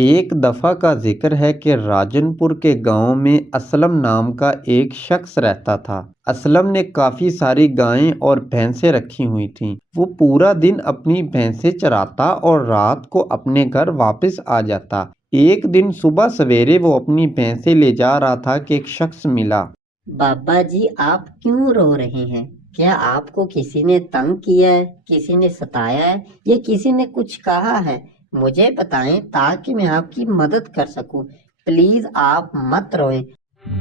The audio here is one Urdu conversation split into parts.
ایک دفعہ کا ذکر ہے کہ راجن پور کے گاؤں میں اسلم نام کا ایک شخص رہتا تھا۔ اسلم نے کافی ساری گائیں اور بھینسیں رکھی ہوئی تھیں۔ وہ پورا دن اپنی بھینسیں چراتا اور رات کو اپنے گھر واپس آ جاتا۔ ایک دن صبح سویرے وہ اپنی بھینسیں لے جا رہا تھا کہ ایک شخص ملا۔ بابا جی، آپ کیوں رو رہے ہیں؟ کیا آپ کو کسی نے تنگ کیا ہے، کسی نے ستایا ہے یا کسی نے کچھ کہا ہے؟ مجھے بتائیں تاکہ میں آپ کی مدد کر سکوں۔ پلیز آپ مت روئیں۔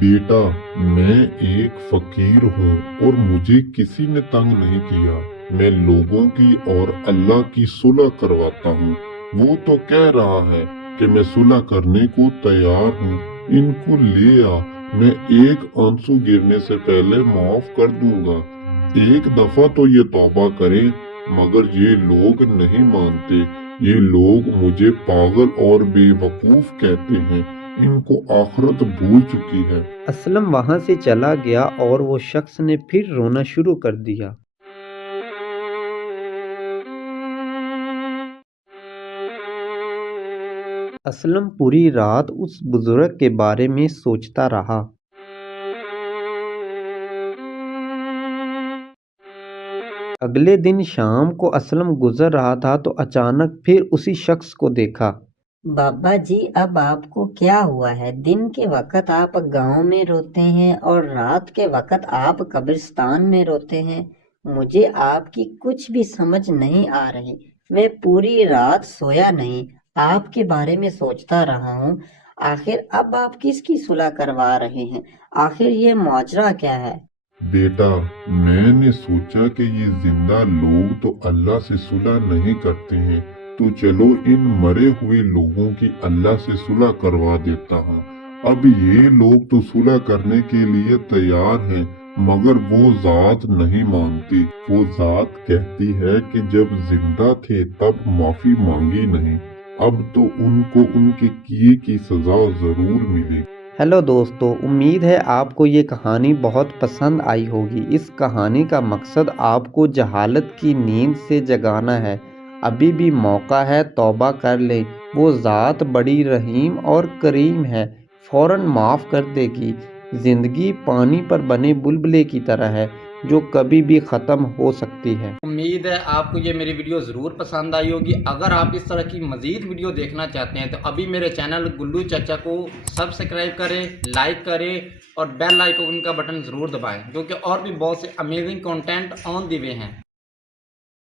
بیٹا، میں ایک فقیر ہوں اور مجھے کسی نے تنگ نہیں کیا۔ میں لوگوں کی اور اللہ کی صلح کرواتا ہوں۔ وہ تو کہہ رہا ہے کہ میں صلح کرنے کو تیار ہوں، ان کو لے آ، میں ایک آنسو گرنے سے پہلے معاف کر دوں گا۔ ایک دفعہ تو یہ توبہ کرے، مگر یہ لوگ نہیں مانتے۔ یہ لوگ مجھے پاگل اور بے وقوف کہتے ہیں، ان کو آخرت بھول چکی ہے۔ اسلم وہاں سے چلا گیا اور وہ شخص نے پھر رونا شروع کر دیا۔ اسلم پوری رات اس بزرگ کے بارے میں سوچتا رہا۔ اگلے دن شام کو اسلم گزر رہا تھا تو اچانک پھر اسی شخص کو دیکھا۔ بابا جی، اب آپ کو کیا ہوا ہے؟ دن کے وقت آپ گاؤں میں روتے ہیں اور رات کے وقت آپ قبرستان میں روتے ہیں۔ مجھے آپ کی کچھ بھی سمجھ نہیں آ رہی۔ میں پوری رات سویا نہیں، آپ کے بارے میں سوچتا رہا ہوں۔ آخر اب آپ کس کی صلح کروا رہے ہیں؟ آخر یہ ماجرا کیا ہے؟ بیٹا، میں نے سوچا کہ یہ زندہ لوگ تو اللہ سے صلح نہیں کرتے ہیں، تو چلو ان مرے ہوئے لوگوں کی اللہ سے صلح کروا دیتا ہوں۔ اب یہ لوگ تو صلح کرنے کے لیے تیار ہیں، مگر وہ ذات نہیں مانتی۔ وہ ذات کہتی ہے کہ جب زندہ تھے تب معافی مانگی نہیں، اب تو ان کو ان کے کیے کی سزا ضرور ملے گی۔ ہیلو دوستو، امید ہے آپ کو یہ کہانی بہت پسند آئی ہوگی۔ اس کہانی کا مقصد آپ کو جہالت کی نیند سے جگانا ہے۔ ابھی بھی موقع ہے، توبہ کر لیں، وہ ذات بڑی رحیم اور کریم ہے، فوراً معاف کر دے گی۔ زندگی پانی پر بنے بلبلے کی طرح ہے جو کبھی بھی ختم ہو سکتی ہے۔ امید ہے آپ کو یہ میری ویڈیو ضرور پسند آئی ہوگی۔ اگر آپ اس طرح کی مزید ویڈیو دیکھنا چاہتے ہیں تو ابھی میرے چینل گلو چچا کو سبسکرائب کریں، لائک کریں اور بیل آئیکن کا بٹن ضرور دبائیں، کیونکہ اور بھی بہت سے امیزنگ کنٹینٹ آن دی وے ہیں۔